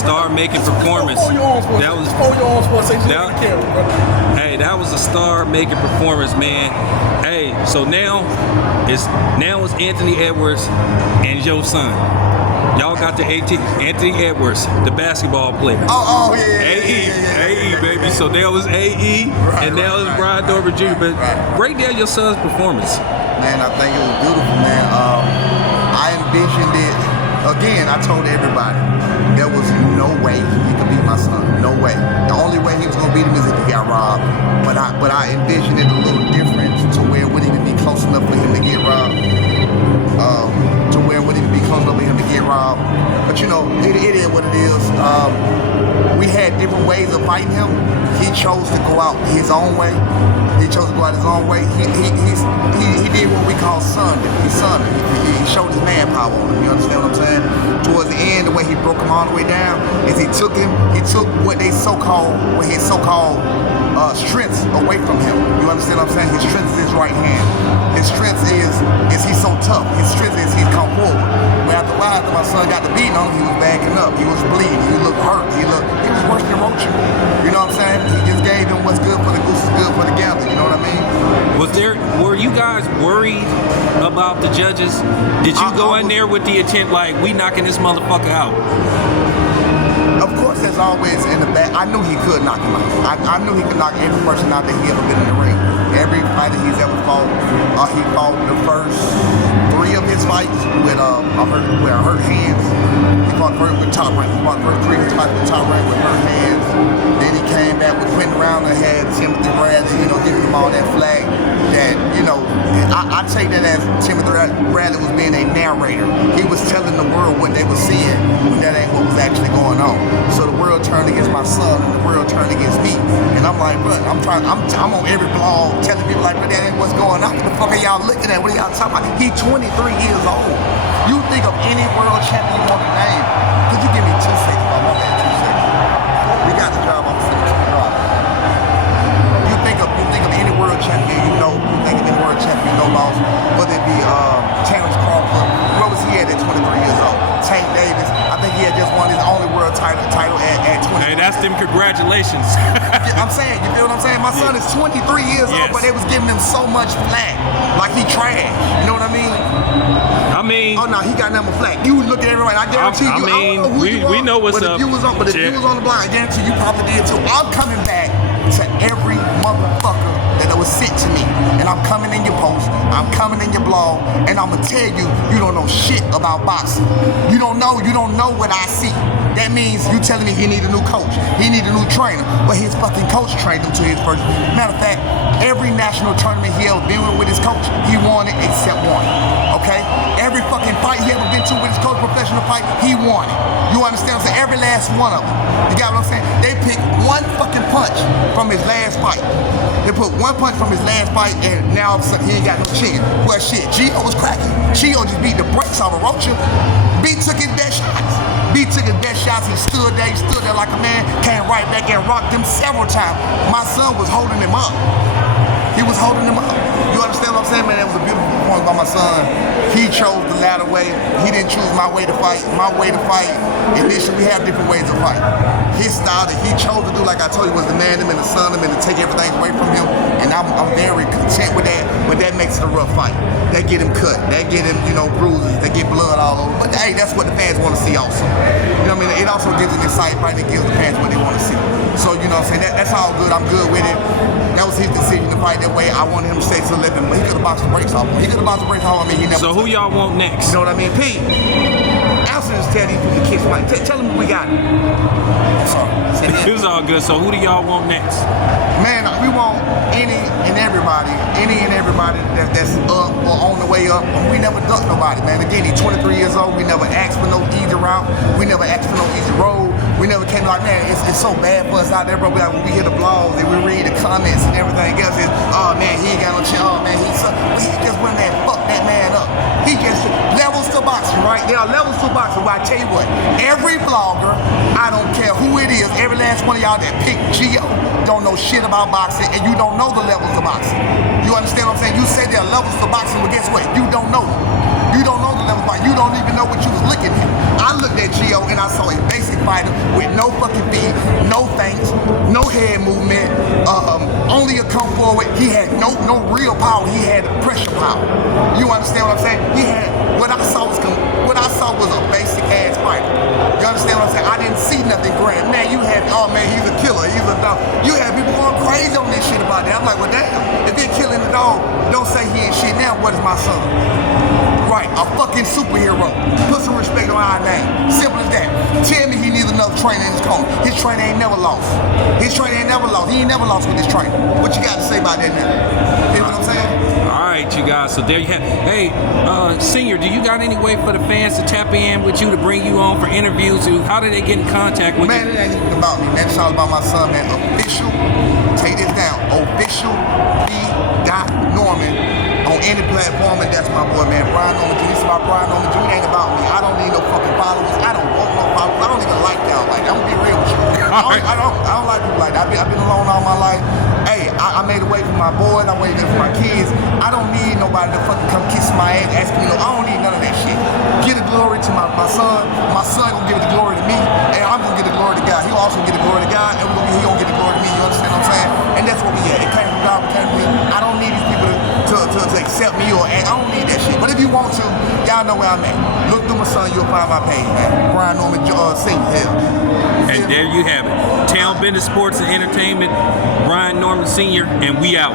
star-making performance. That was hey, that was a star-making performance, man. Hey, so now it's Anthony Edwards and your son. Y'all got the Anthony Edwards, the basketball player. Oh yeah. AE, baby. So there was AE, and there was Brian Dorber Jr. But break down your son's performance. Man, I think it was beautiful, man. I envisioned it. Again, I told everybody there was no way he could beat my son. No way. The only way he was gonna beat him is if he got robbed. But I envisioned it a little different to where it wouldn't even be close enough for him to get robbed. But you know, it is what it is. We had different ways of fighting him. He chose to go out his own way. He chose to go out his own way. He did what we call sunning. He showed his manpower on him. You understand what I'm saying? Towards the end, the way he broke him all the way down is he took what his so-called strengths away from him. You understand what I'm saying? His strength is his right hand. His strength is he's so tough. His strength is he's come forward. But after a while, after my son got the beating on him, he was backing up. He was bleeding. He looked hurt. He was worse than Roach. You know what I'm saying? He just gave him what's good for the goose is good for the gander. You know what I mean? Were you guys worried about the judges? Did you go in there with the intent like, we knocking this motherfucker out? Of course, there's always in the back. I knew he could knock him out. I knew he could knock every person out that he ever been in the ring. Every fighter he's ever fought, he fought the first 3 of his fights with hurt hands. He fought first with top rank. He fought the first 3 of his fights with top rank with hurt hands. Then he came back with Quentin Round and had Timothy Bradley, you know, giving him all that flag. That, you know, I take that as Timothy Bradley was being a narrator. He was telling the world what they were seeing when that ain't what was actually going on. So the world turned against my son and the world turned against me. And I'm like, bro, I'm on every blog telling people like, but that ain't what's going on. What the fuck are y'all looking at? What are y'all talking about? He's 23 years old. You think of any world champion you want to name? Could you give me 2 seconds? I want that 2 seconds. We got the job. I'm sitting to You think of any world champion you know, boss, whether it be Terrence Crawford, where was he at 23 years old? Tank Davis, I think he had just won his only world title at 20. Hey, that's them congratulations. I'm saying, you feel what I'm saying? My son is 23 years old, but they was giving him so much flack, like he trash. You know what I mean? Oh no, he got number flack. You was looking at everybody. I guarantee you. I don't know who we know what's up. If you was on the blind, I guarantee you probably did too. I'm coming back to every motherfucker that was sent to me, and I'm coming in your post, I'm coming in your blog, and I'm gonna tell you, you don't know shit about boxing. You don't know what I see. That means you telling me he need a new coach, he need a new trainer, but his fucking coach trained him to his first. Matter of fact, every national tournament he ever been with his coach, he won it except one. Okay? Every fucking fight he ever been to with his coach, professional fight, he won it. You understand what I'm saying? Every last one of them. You got what I'm saying? They picked one fucking punch from his last fight. They put one punch from his last fight, and now all of a sudden he ain't got no chin. Well, shit, Gio was cracking. Gio just beat the brakes off of Rocha. B took his best shots. B took his best shots. He stood there like a man, came right back and rocked him several times. My son was holding him up. He was holding him up. You understand what I'm saying, man? That was a beautiful performance by my son. He chose the latter way. He didn't choose my way to fight. My way to fight, initially, we have different ways of fighting. His style that he chose to do, like I told you, was to man him and to son him and to take everything away from him. And I'm very content with that, but that makes it a rough fight. That get him cut. That get him, you know, bruises. That get blood all over. But hey, that's what the fans want to see also. You know what I mean? It also gives an exciting fight and it gives the fans what they want to see. So, you know what I'm saying? That's all good. I'm good with it. That was his decision to fight that way. I wanted him to stay to the living, but he could have boxed the brakes off. He could have boxed the brakes off. I mean, he never. So who y'all want next? You know what I mean? P. Answer this, tell these people to kiss Mike. Tell them what we got. Sorry. It was all good. So who do y'all want next? Man, we want any and everybody that's up or on the way up. We never duck nobody, man. Again, he's 23 years old. We never asked for no easy route. We never asked for no easy road. We never came like, man, it's so bad for us out there, bro. Like, when we hear the blogs and we read the comments and everything else, it's, oh man, he ain't got no chance. Oh man, but he just went there and fucked that man up. He just levels to boxing, right? There are levels to boxing. But I tell you what, every blogger, I don't care who it is, every last one of y'all that pick Gio don't know shit about boxing, and you don't know the levels of boxing. You understand what I'm saying? You say there are levels to boxing, but guess what? You don't know them. You don't know the level fight. You don't even know what you was looking at. I looked at Gio and I saw a basic fighter with no fucking feet, no feints, no head movement, only a come forward. He had no real power. He had pressure power. You understand what I'm saying? He had what I saw was a basic ass fighter. You understand what I'm saying? I didn't see nothing grand. Man, you had, oh man, he's a killer. He's a dog. You had people going crazy on this shit about that. I'm like, well damn, if they're killing the dog, don't say he ain't shit. Now what is my son? Right, a fucking superhero. Put some respect on our name. Simple as that. Tell me he needs another trainer in his corner. His trainer ain't never lost. His trainer ain't never lost. He ain't never lost with his trainer. What you got to say about that now? You know what I'm saying? All right, you guys. So there you have. Hey, Senior, do you got any way for the fans to tap in with you to bring you on for interviews? How do they get in contact with you? Man, it ain't even about me, man. It's all about my son, man. Official, take this down. Official B.Norman on any platform, and that's my boy, man. Brian Norman Jr. This is about Brian Norman Jr. It ain't about me. I don't need no fucking followers. I don't want no followers. I don't even like y'all. Like, I'm gonna be real with you. I don't like people like that. I've been alone all my life. Hey, I made a way for my boys. I made a way for my kids. I don't need nobody to fucking come kiss my ass, asking me. No, I don't need none of that shit. Give the glory to my son. My son gonna give the glory to me, and I'm gonna give the glory to God. He'll also give the glory to God, and he gonna give the glory to me. You understand what I'm saying? And that's what we at. It came from God. It came from me. I don't need these people to accept me or I don't need that shit. But if you want to, y'all know where I'm at. Look through my son, you'll find my page, man. Brian Norman Senior. Hell. And there you have it. Town Business Sports and Entertainment, Brian Norman Sr., and we out.